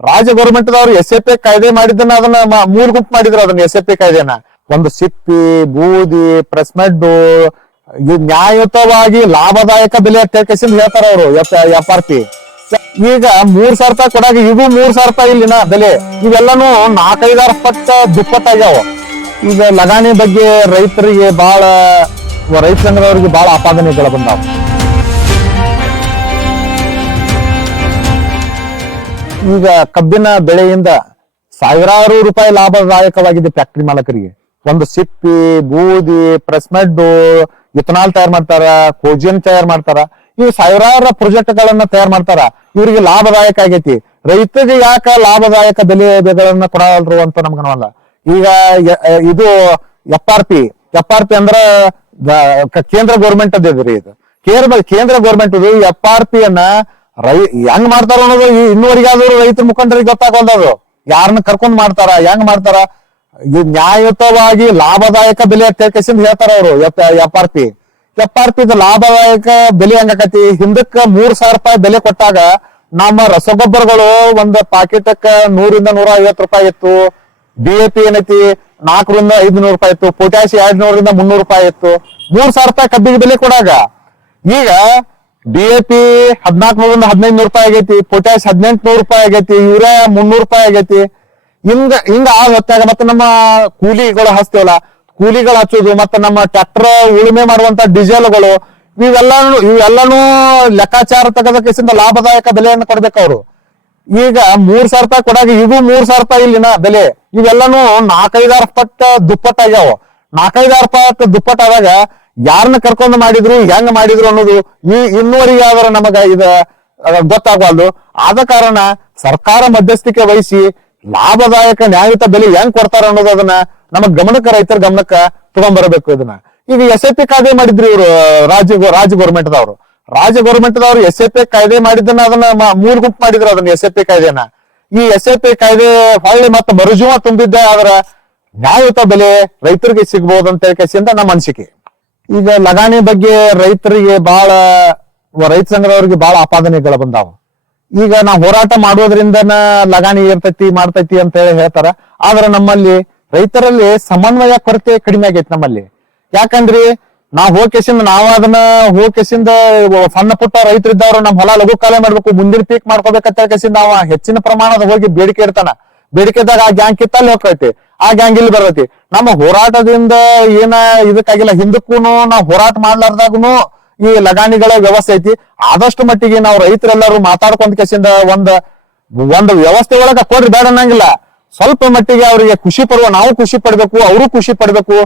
ರಾಜ್ಯ ಗೌರ್ಮೆಂಟ್ ದವರು S A P ಕಾಯ್ದೆ ಮಾಡಿದ್ದನ್ನ ಅದನ್ನ ಮೂರ್ ಗುಂಪು ಮಾಡಿದ್ರು ಅದನ್ನ ಎಸ್ ಎ ಪಿ ಕಾಯ್ದೆನ ಒಂದು ಸಿಪ್ಪಿ, ಬೂದಿ ಪ್ರೆಸ್ಮೆಡ್ ನ್ಯಾಯಯುತವಾಗಿ ಲಾಭದಾಯಕ ಬೆಲೆ ಟೇಕಸಿಂದ ಹೇಳ್ತಾರ ಅವರು ಎಫ್ ಆರ್ ಪಿ ಈಗ ಮೂರ್ ಸಾವಿರ ರೂಪಾಯಿ ಕೊಡಾಗ ಇದು ಮೂರ್ ಸಾವಿರ ರೂಪಾಯಿ ಇಲ್ಲಿನ ಬೆಲೆ. ಇವೆಲ್ಲಾನು ನಾಲ್ಕೈದಾರು ಪಟ್ಟ ದುಪ್ಪಟ್ಟಾಗ್ಯಾವ. ಈಗ ಲಗಾಣಿ ಬಗ್ಗೆ ರೈತರಿಗೆ ಬಹಳ ರೈತ ಸಂಘದವರಿಗೆ ಬಹಳ ಆಪಾದನೆಗಳು ಬಂದಾವ. ಈಗ ಕಬ್ಬಿನ ಬೆಳೆಯಿಂದ ಸಾವಿರಾರು ರೂಪಾಯಿ ಲಾಭದಾಯಕವಾಗಿದೆ ಫ್ಯಾಕ್ಟರಿ ಮಾಲಕರಿಗೆ. ಒಂದು ಸಿಪ್ಪಿ, ಬೂದಿ ಪ್ರೆಸ್ಮೆಡ್ ಇಥನಾಲ್ ತಯಾರು ಮಾಡ್ತಾರ, ಕೋಜಿಯನ್ ತಯಾರು ಮಾಡ್ತಾರ. ಇವು ಸಾವಿರಾರು ಪ್ರಾಜೆಕ್ಟ್ ಗಳನ್ನ ತಯಾರು ಮಾಡ್ತಾರ. ಇವರಿಗೆ ಲಾಭದಾಯಕ ಆಗೈತಿ. ರೈತರಿಗೆ ಯಾಕ ಲಾಭದಾಯಕ ಬೆಲೆ ಬೆಲೆಗಳನ್ನ ಕೊಡಲ್ರು ಅಂತ ನಮ್ಗೆ ಅನ್ನೋಲ್ಲ ಈಗ ಇದು F R P, F R P ಅಂದ್ರ ಕೇಂದ್ರ ಗೌರ್ಮೆಂಟ್ ಅದ್ರಿ ಇದು. ಕೇಂದ್ರ ಕೇಂದ್ರ ಗೌರ್ಮೆಂಟ್ ಎಫ್ ಆರ್ ಪಿ ಅನ್ನ ರೈ, ಹೆಂಗ್ ಮಾಡ್ತಾರ ಅನ್ನೋದು ಈ ಇನ್ನೂವರೆಗಾದ್ರೂ ರೈತರ ಮುಖಂಡರಿಗೆ ಗೊತ್ತಾಗಲ್ದದು ಯಾರನ್ನ ಕರ್ಕೊಂಡ್ ಮಾಡ್ತಾರ, ಹೆಂಗ್ ಮಾಡ್ತಾರ? ನ್ಯಾಯಯುತವಾಗಿ ಲಾಭದಾಯಕ ಬೆಲೆ ಕೇಸಿಂದ ಹೇಳ್ತಾರ ಅವರು, F R P F R P ಲಾಭದಾಯಕ ಬೆಲೆ ಹೆಂಗಾಕತಿ ಹಿಂದಕ್ಕ ಮೂರ್ ಸಾವಿರ ರೂಪಾಯಿ ಬೆಲೆ ಕೊಟ್ಟಾಗ ನಮ್ಮ ರಸಗೊಬ್ಬರಗಳು ಒಂದ್ ಪಾಕೆಟ್ ನೂರಿಂದ ನೂರ ಐವತ್ ರೂಪಾಯಿ ಇತ್ತು. ಬಿ ಎ ಪಿ ಏನೈತಿ? ನಾಲ್ಕರಿಂದ ಐದು ನೂರು ರೂಪಾಯಿ ಇತ್ತು. ಪೊಟ್ಯಾಶ್ ಎರಡ್ ನೂರಿಂದ ಮುನ್ನೂರು ರೂಪಾಯಿ ಇತ್ತು. ಮೂರ್ ಸಾವಿರ ರೂಪಾಯಿ ಕಬ್ಬಿಗೆ ಬೆಲೆ ಕೊಡಾಗ. ಈಗ ಡಿ ಎ ಪಿ ಹದಿನಾಲ್ಕು ನೂರಿಂದ ಹದಿನೈದು ನೂರು ರೂಪಾಯಿ ಆಗೈತಿ ಪೊಟ್ಯಾಶ್ ಹದಿನೆಂಟು ನೂರು ರೂಪಾಯಿ ಆಗೈತಿ, ಯೂರಿಯಾ ಮುನ್ನೂರು ರೂಪಾಯಿ ಆಗೈತಿ. ಹಿಂಗ ಹಿಂಗ ಆಗ ಹೊತ್ತಾಗ ಮತ್ತೆ ನಮ್ಮ ಕೂಲಿಗಳು ಹಚ್ತೇವಲ್ಲ, ಕೂಲಿಗಳು ಹಚ್ಚೋದು ಮತ್ತೆ ನಮ್ಮ ಟ್ರ್ಯಾಕ್ಟರ್ ಉಳುಮೆ ಮಾಡುವಂತ ಡೀಸೆಲ್ಗಳು ಇವೆಲ್ಲಾನು ಇವೆಲ್ಲಾನು ಲೆಕ್ಕಾಚಾರ ತಗೋದಕ್ಕಿಂತ ಲಾಭದಾಯಕ ಬೆಲೆಯನ್ನು ಕೊಡ್ಬೇಕು ಅವರು. ಈಗ ಮೂರ್ ಸಾವಿರ ರೂಪಾಯಿ ಕೊಡಾಗ ಇದು ಮೂರ್ ಸಾವಿರ ರೂಪಾಯಿ ಇಲ್ಲಿನ ಬೆಲೆ. ಇವೆಲ್ಲಾನು ನಾಲ್ಕೈದಾರು ಪಟ್ಟ ದುಪ್ಪಟ್ಟಾಗ್ಯಾವ. ನಾಲ್ಕೈದಾರು ಪಟ್ಟ ದುಪ್ಪಟ್ಟಾದಾಗ ಯಾರನ್ನ ಕರ್ಕೊಂಡು ಮಾಡಿದ್ರು, ಹೆಂಗ್ ಮಾಡಿದ್ರು ಅನ್ನೋದು ಈ ಇನ್ನೂವರೆಗೆ ನಮಗ ಇದ ಗೊತ್ತಾಗಬಾರ್ದು ಆದ ಕಾರಣ ಸರ್ಕಾರ ಮಧ್ಯಸ್ಥಿಕೆ ವಹಿಸಿ ಲಾಭದಾಯಕ ನ್ಯಾಯಯುತ ಬೆಲೆ ಹೆಂಗ್ ಕೊಡ್ತಾರ ಅನ್ನೋದು ಅದನ್ನ ನಮ್ಮ ಗಮನಕ್ಕ, ರೈತರ ಗಮನಕ್ಕ ತಗೊಂಡ್ಬರಬೇಕು ಇದನ್ನ. ಈಗ ಎಸ್ ಎ ಪಿ ಕಾಯ್ದೆ ಮಾಡಿದ್ರಿ ಇವರು, ರಾಜ್ಯ ರಾಜ್ಯ ಗೌರ್ಮೆಂಟ್ ದವರು ರಾಜ್ಯ ಗೌರ್ಮೆಂಟ್ ದವರು ಎಸ್ ಎ ಪಿ ಕಾಯ್ದೆ ಮಾಡಿದ್ದನ್ನ ಅದನ್ನ ಮೂರ್ ಗುಂಪು ಮಾಡಿದ್ರು ಅದನ್ನ ಎಸ್ ಎ ಪಿ ಕಾಯ್ದೆನ ಈ ಎಸ್ ಎ ಪಿ ಕಾಯ್ದೆ ಹೊಳ್ಳಿ ಮತ್ತೆ ಮರುಜುವ ತುಂಬಿದ್ದೆ ಆದ್ರ ನ್ಯಾಯಯುತ ಬೆಲೆ ರೈತರಿಗೆ ಸಿಗ್ಬಹುದು ಅಂತ ನಮ್ಮ ಅನಿಸಿಕೆ. ಈಗ ಲಗಾಣಿ ಬಗ್ಗೆ ರೈತರಿಗೆ ಬಹಳ ರೈತ ಸಂಘದವರಿಗೆ ಬಹಳ ಆಪಾದನೆಗಳು ಬಂದಾವ. ಈಗ ನಾವು ಹೋರಾಟ ಮಾಡೋದ್ರಿಂದನ ಲಗಾಣಿ ಇರ್ತೈತಿ, ಮಾಡ್ತೈತಿ ಅಂತ ಹೇಳಿ ಹೇಳ್ತಾರ. ಆದ್ರೆ ನಮ್ಮಲ್ಲಿ ರೈತರಲ್ಲಿ ಸಮನ್ವಯ ಕೊರತೆ ಕಡಿಮೆ ಆಗೈತಿ ನಮ್ಮಲ್ಲಿ. ಯಾಕಂದ್ರಿ ನಾವ್ ಹೋಕೆಸಿಂದ ನಾವ್ ಅದನ್ನ ಹೋಕೇಶಿಂದ ಸಣ್ಣ ಪುಟ್ಟ ರೈತರಿದ್ದವ್ರು ನಮ್ ಹೊಲ ಲಘು ಕಾಲ ಮಾಡ್ಬೇಕು, ಮುಂದಿನ ಪೀಕ್ ಮಾಡ್ಕೋಬೇಕಂತ ನಾವು ಹೆಚ್ಚಿನ ಪ್ರಮಾಣದ ಹೋಗಿ ಬೇಡಿಕೆ ಇಡ್ತಾನ. ಬೇಡಿಕೆದಾಗ ಆ ಗ್ಯಾಂಗ್ ಕಿತ್ತಲ್ಲಿ ಹೋಗ್ತೈತಿ. ಆ ಗ್ಯಾಂಗ್ ಇಲ್ಲಿ ಬರ್ತೈತಿ. ನಮ್ಮ ಹೋರಾಟದಿಂದ ಏನ ಇದಕ್ಕಾಗಿಲ್ಲ. ಹಿಂದಕ್ಕೂ ನಾವು ಹೋರಾಟ ಮಾಡ್ಲಾರ್ದಾಗನು ಈ ಲಗಾಣಿಗಳ ವ್ಯವಸ್ಥೆ ಐತಿ. ಆದಷ್ಟು ಮಟ್ಟಿಗೆ ನಾವು ರೈತರೆಲ್ಲರೂ ಮಾತಾಡ್ಕೊಂಡ್ ಕೆಸಿಂದ ಒಂದ್, ಒಂದು ವ್ಯವಸ್ಥೆ ಒಳಗ ಕೊಡ್ರಿ ಬೇಡ ಅನ್ನಂಗಿಲ್ಲ. ಸ್ವಲ್ಪ ಮಟ್ಟಿಗೆ ಅವರಿಗೆ ಖುಷಿ ಪಡುವ, ನಾವು ಖುಷಿ ಪಡ್ಬೇಕು, ಅವರು ಖುಷಿ ಪಡ್ಬೇಕು.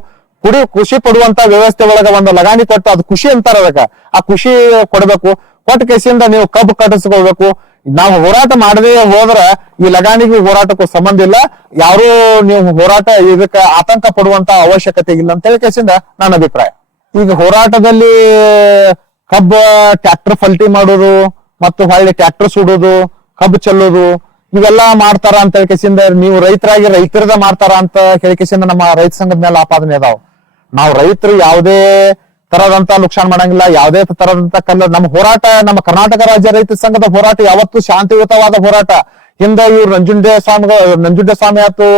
ಕುಡಿ, ಖುಷಿ ಪಡುವಂತ ವ್ಯವಸ್ಥೆ ಒಳಗ ಒಂದು ಲಗಾಣಿ ಕೊಟ್ಟು ಅದು ಖುಷಿ ಅಂತಾರ ಅದಕ್ಕ. ಆ ಖುಷಿ ಕೊಡ್ಬೇಕು. ಕೊಟ್ಟ ಕೇಸಿಂದ ನೀವು ಕಬ್ಬು ಕಟ್ಟಿಸ್ಕೊಳ್ಬೇಕು. ನಾವು ಹೋರಾಟ ಮಾಡದೆ ಹೋದ್ರ ಈ ಲಗಾಣಿಗೂ ಹೋರಾಟಕ್ಕೂ ಸಂಬಂಧ ಇಲ್ಲ. ಯಾರು ನೀವು ಹೋರಾಟ ಇದಕ್ಕ ಆತಂಕ ಪಡುವಂತ ಅವಶ್ಯಕತೆ ಇಲ್ಲ ಅಂತ ಹೇಳಿ ಕೇಸಿಂದ ನನ್ನ ಅಭಿಪ್ರಾಯ. ಈಗ ಹೋರಾಟದಲ್ಲಿ ಕಬ್ಬ ಟ್ರ್ಯಾಕ್ಟರ್ ಫಲ್ಟಿ ಮಾಡೋದು ಮತ್ತು ಹೊಳ್ಳಿ ಟ್ರ್ಯಾಕ್ಟರ್ ಸುಡೋದು, ಕಬ್ಬು ಚೆಲ್ಲೋದು, ಇವೆಲ್ಲ ಮಾಡ್ತಾರ ಅಂತ ಹೇಳಿಕೆಸಿಂದ ನೀವು ರೈತರಾಗಿ ರೈತರದ ಮಾಡ್ತಾರ ಅಂತ ಹೇಳಿಕೆಸಿಂದ ನಮ್ಮ ರೈತ ಸಂಘದ ಮೇಲೆ ಆಪಾದನೆ ಅದಾವ. ನಾವು ರೈತರು ಯಾವುದೇ ತರದಂತ ನುಕ್ಸಾನ್ ಮಾಡಂಗಿಲ್ಲ. ಯಾವುದೇ ತರದಂತ ಕಲ್ಲ. ನಮ್ಮ ಹೋರಾಟ, ನಮ್ಮ ಕರ್ನಾಟಕ ರಾಜ್ಯ ರೈತ ಸಂಘದ ಹೋರಾಟ ಯಾವತ್ತು ಶಾಂತಿಯುತವಾದ ಹೋರಾಟ. ಹಿಂದೆ ಇವ್ರು ನಂಜುಂಡೆ ಸ್ವಾಮಿಗಳು ನಂಜುಂಡೆ ಸ್ವಾಮಿ ಆಯ್ತು,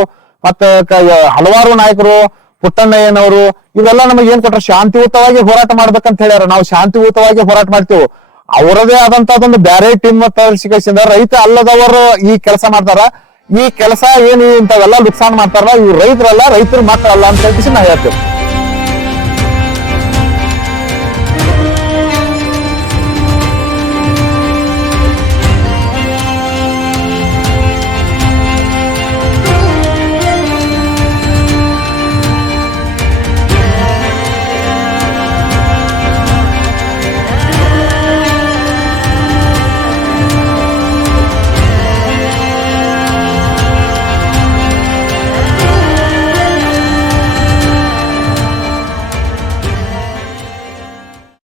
ಮತ್ತೆ ಹಲವಾರು ನಾಯಕರು, ಪುಟ್ಟಣ್ಣಯ್ಯನವರು, ಇವೆಲ್ಲ ನಮಗೆ ಏನ್ ಕೊಟ್ರ? ಶಾಂತಿಯುತವಾಗಿ ಹೋರಾಟ ಮಾಡ್ಬೇಕಂತ ಹೇಳ್ಯಾರ. ನಾವು ಶಾಂತಿಯುತವಾಗಿ ಹೋರಾಟ ಮಾಡ್ತೇವೆ. ಅವರದೇ ಆದಂತ ಒಂದು ಬ್ಯಾರೆ ಟೀಮ್ ತರಿಸಿಕೆಸಿಂದ ರೈತ ಅಲ್ಲದವರು ಈ ಕೆಲಸ ಮಾಡ್ತಾರ. ಈ ಕೆಲಸ ಏನು ಇಂಥವೆಲ್ಲ ನುಕ್ಸಾನ್ ಮಾಡ್ತಾರಲ್ಲ, ಇವ್ರು ರೈತರಲ್ಲ, ರೈತರು ಮಾತ್ರ ಅಲ್ಲ ಅಂತ ಹೇಳ್ತೀವಿ ನಾ ಹೇಳ್ತೇವೆ